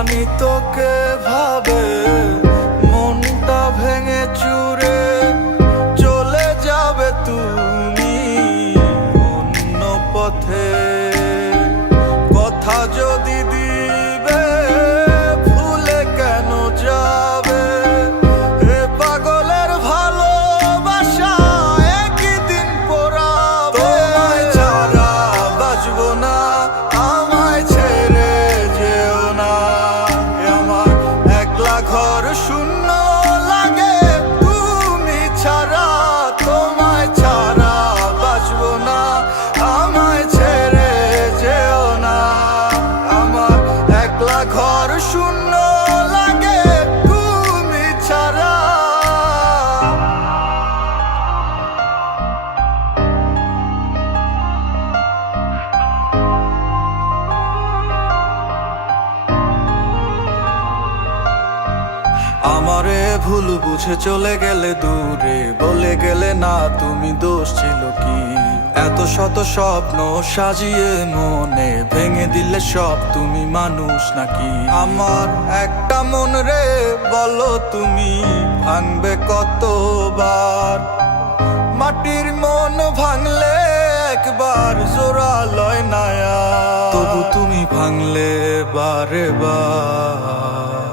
জানি তোকে ভাবে মনটা ভেঙে চুরে চলে যাবে তুমি অন্য পথে। কথা যদি দিবে ভুলে কেন যাবে? এ পাগলের ভালোবাসা একই দিন পোড়াবে। তোমায় ছাড়া বাঁচবো না, আমায় ছেড়ে যেও না। আমার একলা ঘর শূন্য লাগে তুমি ছাড়া। তোমায় ছাড়া বাঁচবো না, আমায় ছেড়ে যেও না। আমার একলা ঘর শূন্য লাগে তুমি ছাড়া। আমারে ভুল বুঝে চলে গেলে দূরে, বলে গেলে না তুমি দোষ ছিল কি? এত শত স্বপ্ন সাজিয়ে মনে ভেঙে দিলে সব, তুমি মানুষ নাকি? আমার একটা মন রে বলো তুমি ভাঙবে কতবার? মাটির মন ভাঙলে একবার জোড়া লয় না, তবু তুমি ভাঙলে বারে বার।